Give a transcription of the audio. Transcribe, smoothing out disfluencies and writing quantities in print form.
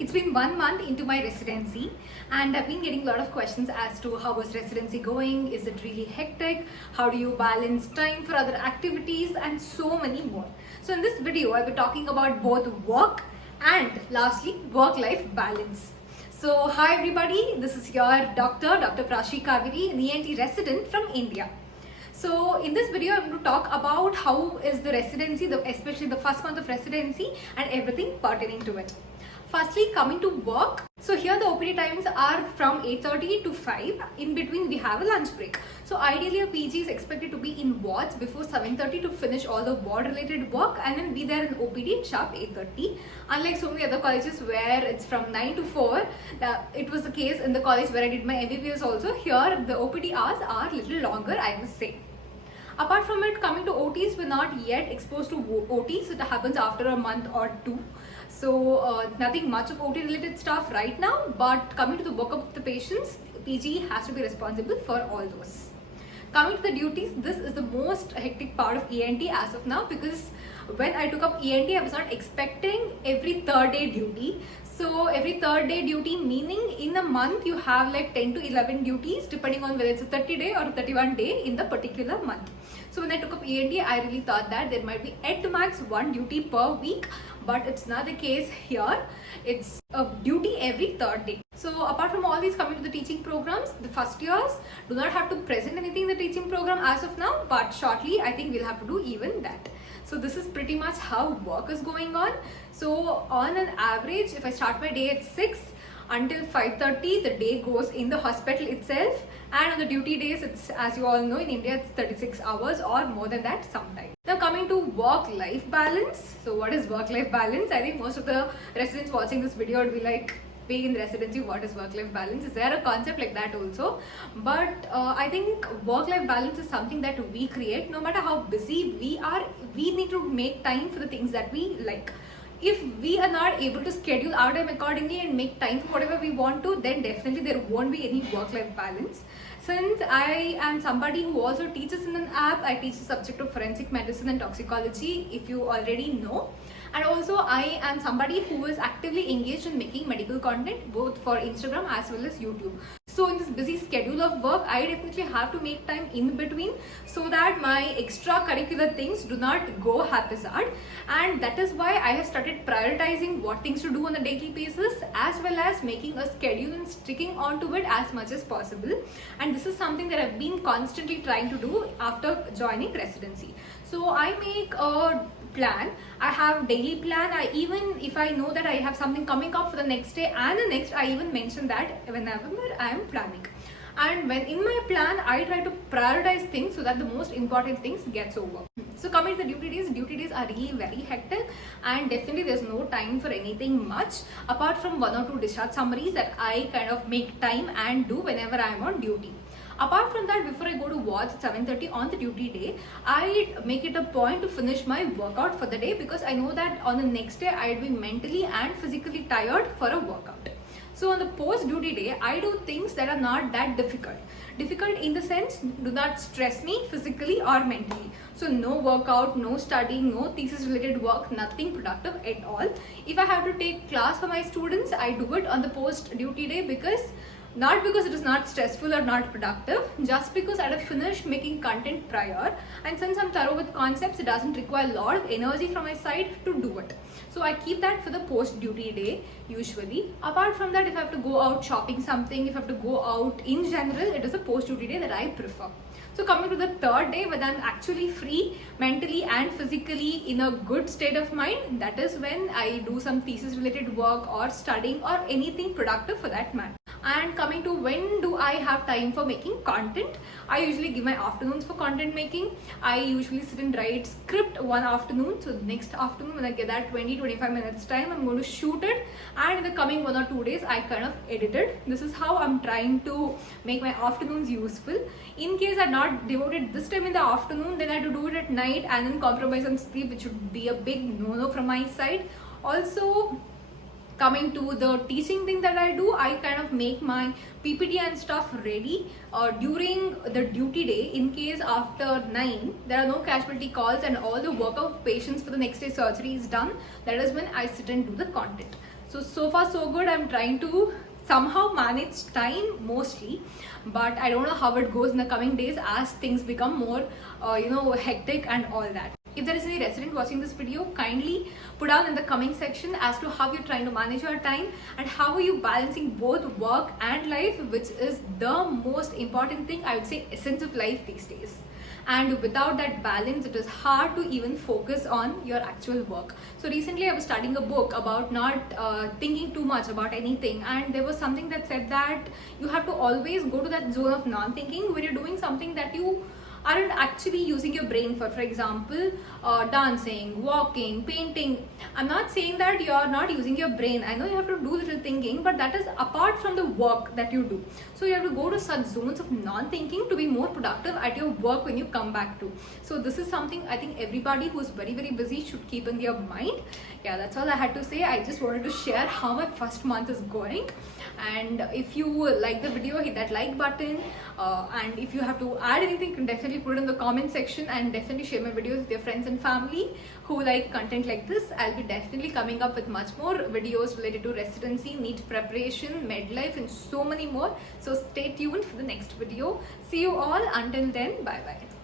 It's been 1 month into my residency and I've been getting a lot of questions as to how was residency going, is it really hectic, how do you balance time for other activities and so many more. So in this video, I'll be talking about both work and lastly, work-life balance. So hi everybody, this is your Dr. Prashi Kaveri, an ENT resident from India. So in this video, I'm going to talk about how is the residency, especially the first month of residency and everything pertaining to it. Firstly, coming to work. So here the OPD times are from 8:30 to 5. In between, we have a lunch break. So ideally, a PG is expected to be in wards before 7:30 to finish all the ward-related work and then be there in OPD sharp 8:30. Unlike so many other colleges where it's from 9 to 4, it was the case in the college where I did my MBBS also. Here, the OPD hours are a little longer, I must say. Apart from it, coming to OTs, we're not yet exposed to OTs. It happens after a month or two. So nothing much of OT related stuff right now, but coming to the workup of the patients, PG has to be responsible for all those. Coming to the duties, this is the most hectic part of ENT as of now, because when I took up ENT, I was not expecting every third day duty. So every third day duty meaning in a month you have like 10 to 11 duties depending on whether it's a 30 day or a 31 day in the particular month. So when I took up ENT, I really thought that there might be at max one duty per week, but it's not the case here. It's a duty every third day. So apart from all these, coming to the teaching programs, the first years do not have to present anything in the teaching program as of now, but shortly I think we'll have to do even that. So this is pretty much how work is going on. So on an average, if I start my day at 6 until 5:30, the day goes in the hospital itself, and on the duty days, it's, as you all know, in India it's 36 hours or more than that sometimes. Now coming to work-life balance. So what is work-life balance? I think most of the residents watching this video would be like, being in residency, what is work-life balance? Is there a concept like that also? But I think work-life balance is something that we create. No matter how busy we are, we need to make time for the things that we like. If we are not able to schedule our time accordingly and make time for whatever we want to, then definitely there won't be any work-life balance. Since I am somebody who also teaches in an app, I teach the subject of forensic medicine and toxicology, if you already know. And also I am somebody who is actively engaged in making medical content both for Instagram as well as YouTube. So in this busy schedule of work, I definitely have to make time in between so that my extracurricular things do not go haphazard. And that is why I have started prioritizing what things to do on a daily basis, as well as making a schedule and sticking onto it as much as possible. And this is something that I've been constantly trying to do after joining residency. So I make a plan. I have daily plan. I even, if I know that I have something coming up for the next day and the next, I even mention that whenever I am planning. And when in my plan, I try to prioritize things so that the most important things gets over. So coming to the duty days are really very hectic, and definitely there's no time for anything much apart from 1 or 2 discharge summaries that I kind of make time and do whenever I am on duty. Apart from that, before I go to wards at 7:30 on the duty day, I make it a point to finish my workout for the day, because I know that on the next day I'll be mentally and physically tired for a workout. So on the post-duty day, I do things that are not that difficult. Difficult in the sense, do not stress me physically or mentally. So no workout, no studying, no thesis-related work, nothing productive at all. If I have to take class for my students, I do it on the post-duty day, not because it is not stressful or not productive, just because I have finished making content prior, and since I'm thorough with concepts, it doesn't require a lot of energy from my side to do it. So I keep that for the post-duty day usually. Apart from that, if I have to go out shopping something, if I have to go out in general, it is a post-duty day that I prefer. So coming to the third day, when I'm actually free mentally and physically in a good state of mind, that is when I do some thesis related work or studying or anything productive for that matter. And coming to when do I have time for making content, I usually give my afternoons for content making. I usually sit and write script one afternoon. So the next afternoon, when I get that 20-25 minutes time, I'm going to shoot it, and in the coming 1 or 2 days I kind of edit it. This is how I'm trying to make my afternoons useful. In case I'm not devoted this time in the afternoon, then I have to do it at night and then compromise on sleep, which would be a big no-no from my side. Also, coming to the teaching thing that I do, I kind of make my PPT and stuff ready during the duty day. In case after 9 there are no casualty calls and all the work of patients for the next day surgery is done, that is when I sit and do the content. So far so good. I'm trying to somehow manage time mostly, but I don't know how it goes in the coming days as things become more hectic and all that. If there is any resident watching this video, kindly put down in the comment section as to how you're trying to manage your time and how are you balancing both work and life, which is the most important thing, I would say, essence of life these days. And without that balance, it is hard to even focus on your actual work. So recently I was studying a book about not thinking too much about anything, and there was something that said that you have to always go to that zone of non-thinking when you're doing something that you aren't actually using your brain for example, dancing, walking, painting. I'm not saying that you're not using your brain. I know you have to do little thinking, but that is apart from the work that you do. So you have to go to such zones of non-thinking to be more productive at your work when you come back to. So this is something I think everybody who's very busy should keep in their mind. Yeah, that's all I had to say. I just wanted to share how my first month is going. And if you like the video, hit that like button, and if you have to add anything, you can definitely put it in the comment section, and definitely share my videos with your friends and family who like content like this. I'll be definitely coming up with much more videos related to residency, NEET preparation, midlife, and so many more. So stay tuned for the next video. See you all. Until then, bye bye.